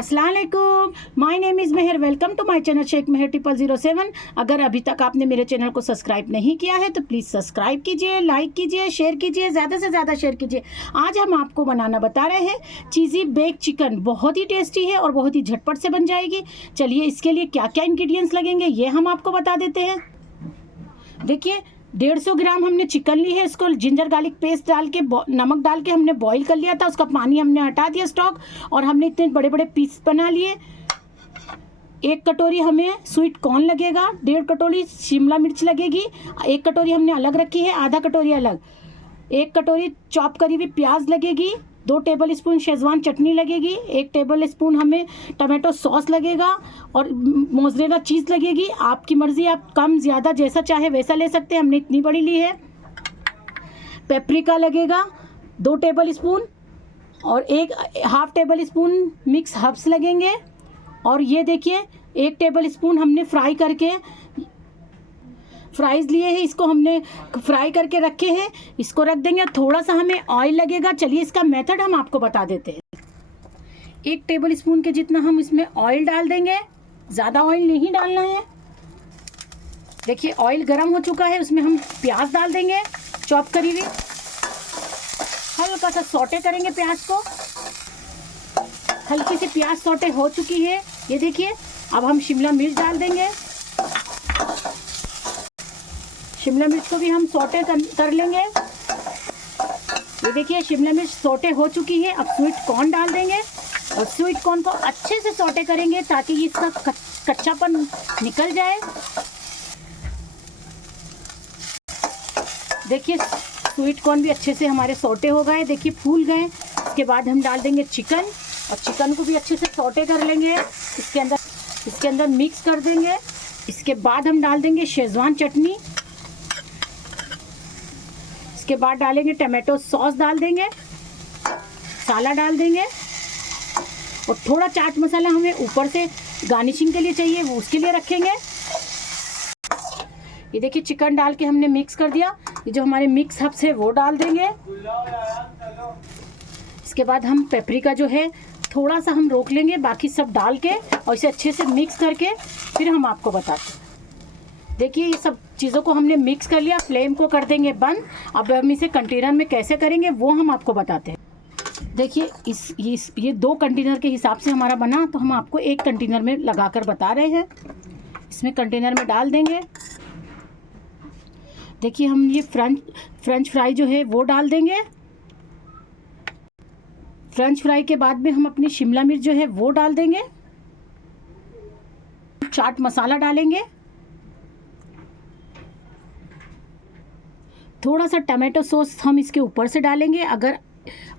अस्सलाम वालेकुम, my name is Mehar. Welcome to my channel Sheikh Mehar 0007। अगर अभी तक आपने मेरे चैनल को सब्सक्राइब नहीं किया है तो प्लीज़ सब्सक्राइब कीजिए, लाइक कीजिए, शेयर कीजिए, ज़्यादा से ज़्यादा शेयर कीजिए। आज हम आपको बनाना बता रहे हैं चीज़ी बेक चिकन। बहुत ही टेस्टी है और बहुत ही झटपट से बन जाएगी। चलिए इसके लिए क्या क्या इंग्रेडिएंट्स लगेंगे ये हम आपको बता देते हैं। देखिए 150 ग्राम हमने चिकन ली है। इसको जिंजर गार्लिक पेस्ट डाल के नमक डाल के हमने बॉईल कर लिया था। उसका पानी हमने हटा दिया स्टॉक, और हमने इतने बड़े बड़े पीस बना लिए। 1 कटोरी हमें स्वीट कॉर्न लगेगा, 1.5 कटोरी शिमला मिर्च लगेगी, 1 कटोरी हमने अलग रखी है, आधा कटोरी अलग, 1 कटोरी चॉप करी हुई प्याज लगेगी, 2 टेबल स्पून शेजवान चटनी लगेगी, 1 टेबल स्पून हमें टमाटो सॉस लगेगा और मोज़रेला चीज़ लगेगी। आपकी मर्ज़ी, आप कम ज़्यादा जैसा चाहे वैसा ले सकते हैं। हमने इतनी बड़ी ली है। पेपरिका लगेगा 2 टेबल स्पून और 1/2 टेबल स्पून मिक्स हर्ब्स लगेंगे। और ये देखिए 1 टेबल स्पून हमने फ्राइज़ लिए हैं। इसको हमने फ्राई करके रखे हैं, इसको रख देंगे। थोड़ा सा हमें ऑयल लगेगा। चलिए इसका मेथड हम आपको बता देते हैं। 1 टेबल स्पून के जितना हम इसमें ऑयल डाल देंगे, ज़्यादा ऑयल नहीं डालना है। देखिए ऑयल गर्म हो चुका है, उसमें हम प्याज डाल देंगे चॉप करी हुई। हल्का सा सौटे करेंगे प्याज को। हल्की सी प्याज सौटे हो चुकी है, ये देखिए। अब हम शिमला मिर्च डाल देंगे। शिमला मिर्च को भी हम सौटे कर लेंगे। ये देखिए शिमला मिर्च सौटे हो चुकी है। अब स्वीट कॉर्न डाल देंगे और स्वीट कॉर्न को अच्छे से सौटे करेंगे ताकि इसका कच्चापन निकल जाए। देखिए स्वीट कॉर्न भी अच्छे से हमारे सौटे हो गए, देखिए फूल गए। इसके बाद हम डाल देंगे चिकन, और चिकन को भी अच्छे से सौटे कर लेंगे। इसके अंदर मिक्स कर देंगे। इसके बाद हम डाल देंगे शेजवान चटनी। इसके बाद डालेंगे टमाटो सॉस, डाल देंगे मसाला, डाल देंगे और थोड़ा चाट मसाला हमें ऊपर से गार्निशिंग के लिए चाहिए, वो उसके लिए रखेंगे। ये देखिए चिकन डाल के हमने मिक्स कर दिया। ये जो हमारे मिक्स हब्स है वो डाल देंगे। इसके बाद हम पेपरिका जो है थोड़ा सा हम रोक लेंगे, बाकी सब डाल के और इसे अच्छे से मिक्स करके फिर हम आपको बताते हैं। देखिए ये सब चीज़ों को हमने मिक्स कर लिया। फ्लेम को कर देंगे बंद। अब हम इसे कंटेनर में कैसे करेंगे वो हम आपको बताते हैं। देखिए ये 2 कंटेनर के हिसाब से हमारा बना, तो हम आपको 1 कंटेनर में लगाकर बता रहे हैं। इसमें कंटेनर में डाल देंगे। देखिए हम ये फ्रेंच फ्राई जो है वो डाल देंगे। फ्रेंच फ्राई के बाद में हम अपनी शिमला मिर्च जो है वो डाल देंगे। चाट मसाला डालेंगे। थोड़ा सा टमाटो सॉस हम इसके ऊपर से डालेंगे। अगर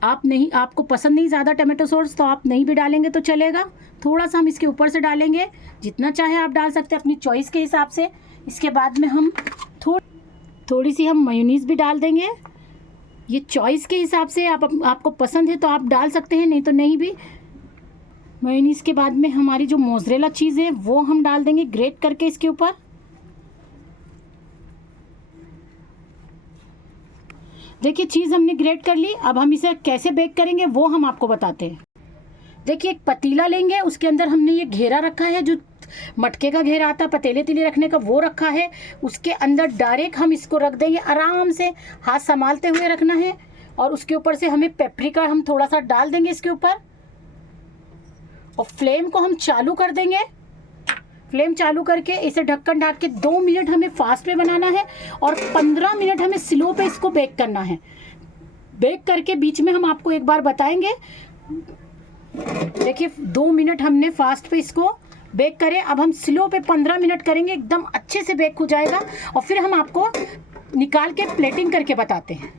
आपको पसंद नहीं ज़्यादा टमाटो सॉस तो आप नहीं भी डालेंगे तो चलेगा। थोड़ा सा हम इसके ऊपर से डालेंगे, जितना चाहे आप डाल सकते हैं अपनी चॉइस के हिसाब से। इसके बाद में हम थोड़ी सी हम मेयोनीज़ भी डाल देंगे। ये चॉइस के हिसाब से आपको पसंद है तो आप डाल सकते हैं, नहीं तो नहीं भी। मेयोनीज़ के बाद में हमारी जो मोज़रेला चीज़ है वो हम डाल देंगे ग्रेट करके इसके ऊपर। देखिए चीज़ हमने ग्रेट कर ली। अब हम इसे कैसे बेक करेंगे वो हम आपको बताते हैं। देखिए एक पतीला लेंगे, उसके अंदर हमने ये घेरा रखा है, जो मटके का घेरा आता है पतीले तीले रखने का, वो रखा है। उसके अंदर डायरेक्ट हम इसको रख देंगे। आराम से हाथ संभालते हुए रखना है। और उसके ऊपर से हमें पेपरिका हम थोड़ा सा डाल देंगे इसके ऊपर, और फ्लेम को हम चालू कर देंगे। फ्लेम चालू करके इसे ढक्कन ढक के 2 मिनट हमें फास्ट पे बनाना है और 15 मिनट हमें स्लो पे इसको बेक करना है। बेक करके बीच में हम आपको एक बार बताएंगे। देखिए 2 मिनट हमने फास्ट पे इसको बेक करें। अब हम स्लो पे 15 मिनट करेंगे, एकदम अच्छे से बेक हो जाएगा। और फिर हम आपको निकाल के प्लेटिंग करके बताते हैं।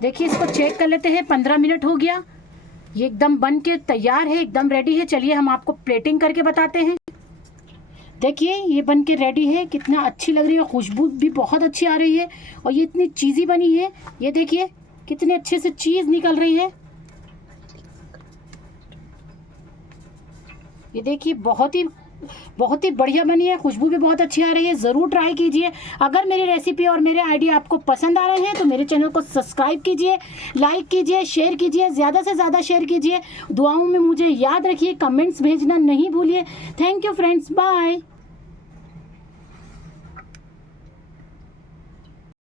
देखिए इसको चेक कर लेते हैं। 15 मिनट हो गया, ये एकदम बन के तैयार है, एकदम रेडी है। चलिए हम आपको प्लेटिंग करके बताते हैं। देखिए ये बन के रेडी है, कितना अच्छी लग रही है, खुशबू भी बहुत अच्छी आ रही है और ये इतनी चीज़ी बनी है। ये देखिए कितने अच्छे से चीज़ निकल रही है। ये देखिए बहुत ही बहुत ही बढ़िया बनी है, खुशबू भी बहुत अच्छी आ रही है। ज़रूर ट्राई कीजिए। अगर मेरी रेसिपी और मेरे आइडिया आपको पसंद आ रहे हैं तो मेरे चैनल को सब्सक्राइब कीजिए, लाइक कीजिए, शेयर कीजिए, ज़्यादा से ज़्यादा शेयर कीजिए। दुआओं में मुझे याद रखिए, कमेंट्स भेजना नहीं भूलिए। Thank you friends, bye.